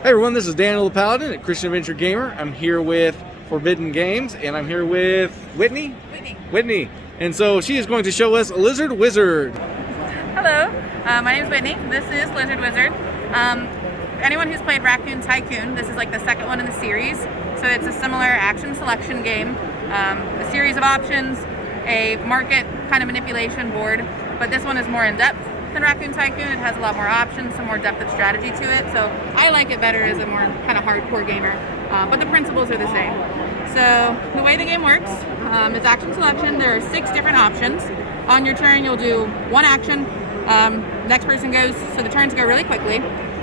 Hey everyone, this is Daniel the Paladin at Christian Adventure Gamer. I'm here with Forbidden Games, and I'm here with Whitney. And so she is going to show us Lizard Wizard. Hello, my name is Whitney. This is Lizard Wizard. Anyone who's played Raccoon Tycoon, this is like the second one in the series. So it's a similar action selection game, a series of options, a market kind of manipulation board, but this one is more in depth than Raccoon Tycoon. It has a lot more options, some more depth of strategy to it. So I like it better as a more kind of hardcore gamer, but the principles are the same. So the way the game works is action selection. There are 6 different options. On your turn, you'll do one action. Next person goes, so the turns go really quickly.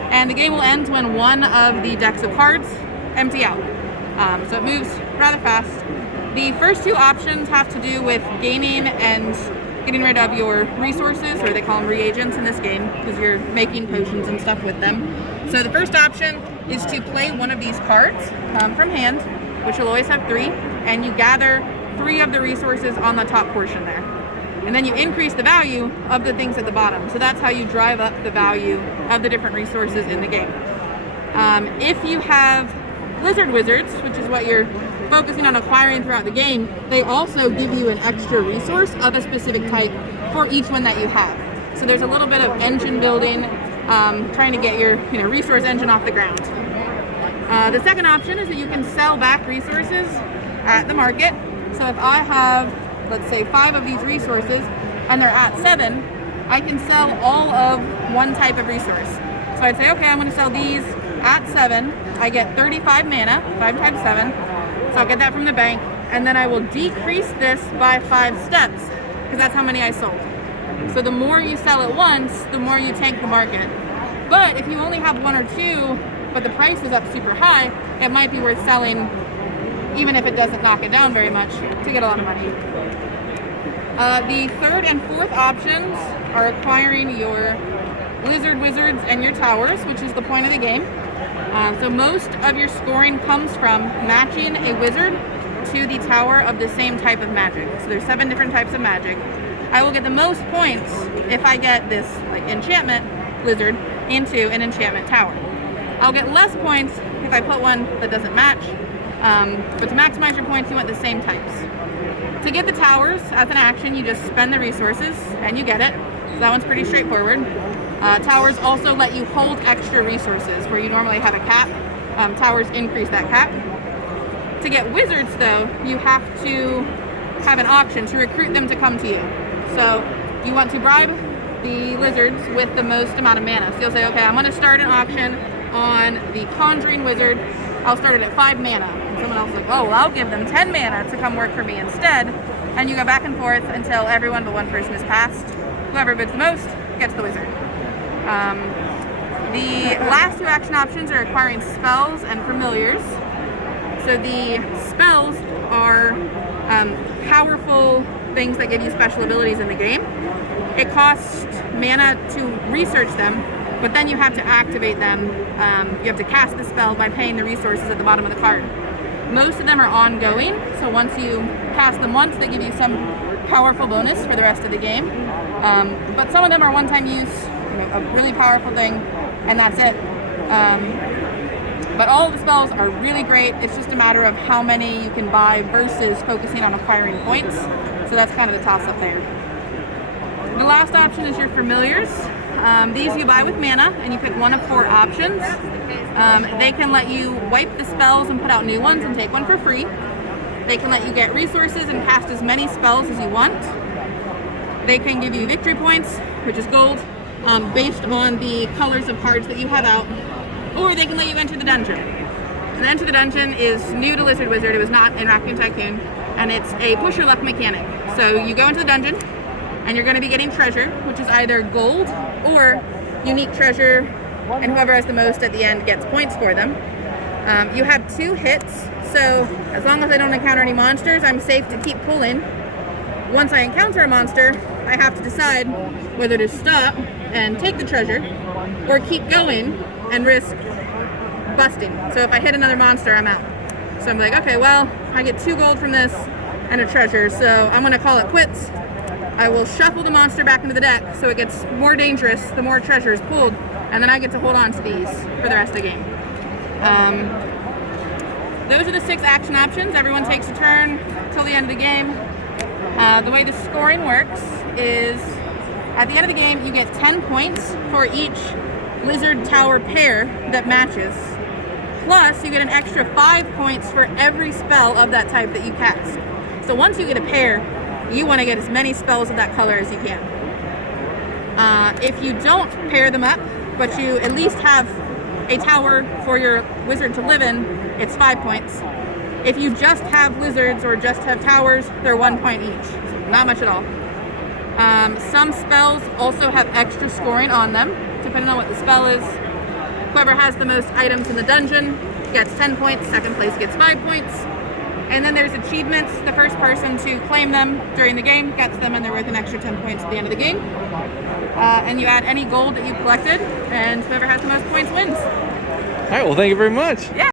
And the game will end when one of the decks of cards empty out. So it moves rather fast. The first 2 options have to do with gaining and getting rid of your resources, or they call them reagents in this game, because you're making potions and stuff with them. So the first option is to play one of these cards from hand, which will always have 3, and you gather 3 of the resources on the top portion there. And then you increase the value of the things at the bottom. So that's how you drive up the value of the different resources in the game. If you have Lizard Wizards, which is what you're focusing on acquiring throughout the game, they also give you an extra resource of a specific type for each one that you have. So there's a little bit of engine building, trying to get your resource engine off the ground. The second option is that you can sell back resources at the market. So if I have, let's say, 5 of these resources and they're at 7, I can sell all of one type of resource. So I'd say, okay, I'm going to sell these at 7. I get 35 mana, 5 times 7. So I'll get that from the bank, and then I will decrease this by 5 steps, because that's how many I sold. So the more you sell at once, the more you tank the market. But if you only have 1 or 2, but the price is up super high, it might be worth selling, even if it doesn't knock it down very much, to get a lot of money. The third and fourth options are acquiring your Lizard Wizards and your towers, which is the point of the game. So most of your scoring comes from matching a wizard to the tower of the same type of magic. So there's 7 different types of magic. I will get the most points if I get this enchantment wizard into an enchantment tower. I'll get less points if I put one that doesn't match. But to maximize your points, you want the same types. To get the towers as an action, you just spend the resources and you get it. So that one's pretty straightforward. Towers also let you hold extra resources where you normally have a cap. Towers increase that cap. To get wizards, though, you have to have an auction to recruit them to come to you. So you want to bribe the lizards with the most amount of mana. So you'll say, okay, I'm going to start an auction on the Conjuring Wizard. I'll start it at 5 mana. And someone else is like, oh, well, I'll give them 10 mana to come work for me instead. And you go back and forth until everyone but one person is passed. Whoever bids the most gets the wizard. The last 2 action options are acquiring spells and familiars. So the spells are powerful things that give you special abilities in the game. It costs mana to research them, but then you have to activate them. You have to cast the spell by paying the resources at the bottom of the card. Most of them are ongoing, so once you cast them once, they give you some powerful bonus for the rest of the game. But some of them are one-time use, a really powerful thing, and that's it. But all of the spells are really great. It's just a matter of how many you can buy versus focusing on acquiring points. So that's kind of the toss-up there. The last option is your familiars. These you buy with mana, and you pick one of 4 options. They can let you wipe the spells and put out new ones and take one for free. They can let you get resources and cast as many spells as you want. They can give you victory points, which is gold, based on the colors of cards that you have out. Or they can let you enter the dungeon. And Enter the Dungeon is new to Lizard Wizard. It was not in Raccoon Tycoon. And it's a push your luck mechanic. So you go into the dungeon, and you're going to be getting treasure, which is either gold or unique treasure, and whoever has the most at the end gets points for them. You have 2 hits, so as long as I don't encounter any monsters, I'm safe to keep pulling. Once I encounter a monster, I have to decide whether to stop and take the treasure or keep going and risk busting. So if I hit another monster, I'm out. So I'm like, okay, well, I get 2 gold from this and a treasure, so I'm going to call it quits. I will shuffle the monster back into the deck so it gets more dangerous the more treasure is pulled, and then I get to hold on to these for the rest of the game. Those are the 6 action options. Everyone takes a turn till the end of the game. The way the scoring works is at the end of the game, you get 10 points for each lizard tower pair that matches. Plus, you get an extra 5 points for every spell of that type that you cast. So once you get a pair, you want to get as many spells of that color as you can. If you don't pair them up, but you at least have a tower for your wizard to live in, it's 5 points. If you just have lizards or just have towers, they're 1 point each. So not much at all. Some spells also have extra scoring on them, depending on what the spell is. Whoever has the most items in the dungeon gets 10 points, second place gets 5 points. And then there's achievements. The first person to claim them during the game gets them, and they're worth an extra 10 points at the end of the game. And you add any gold that you collected, and whoever has the most points wins. All right, well, thank you very much. Yeah.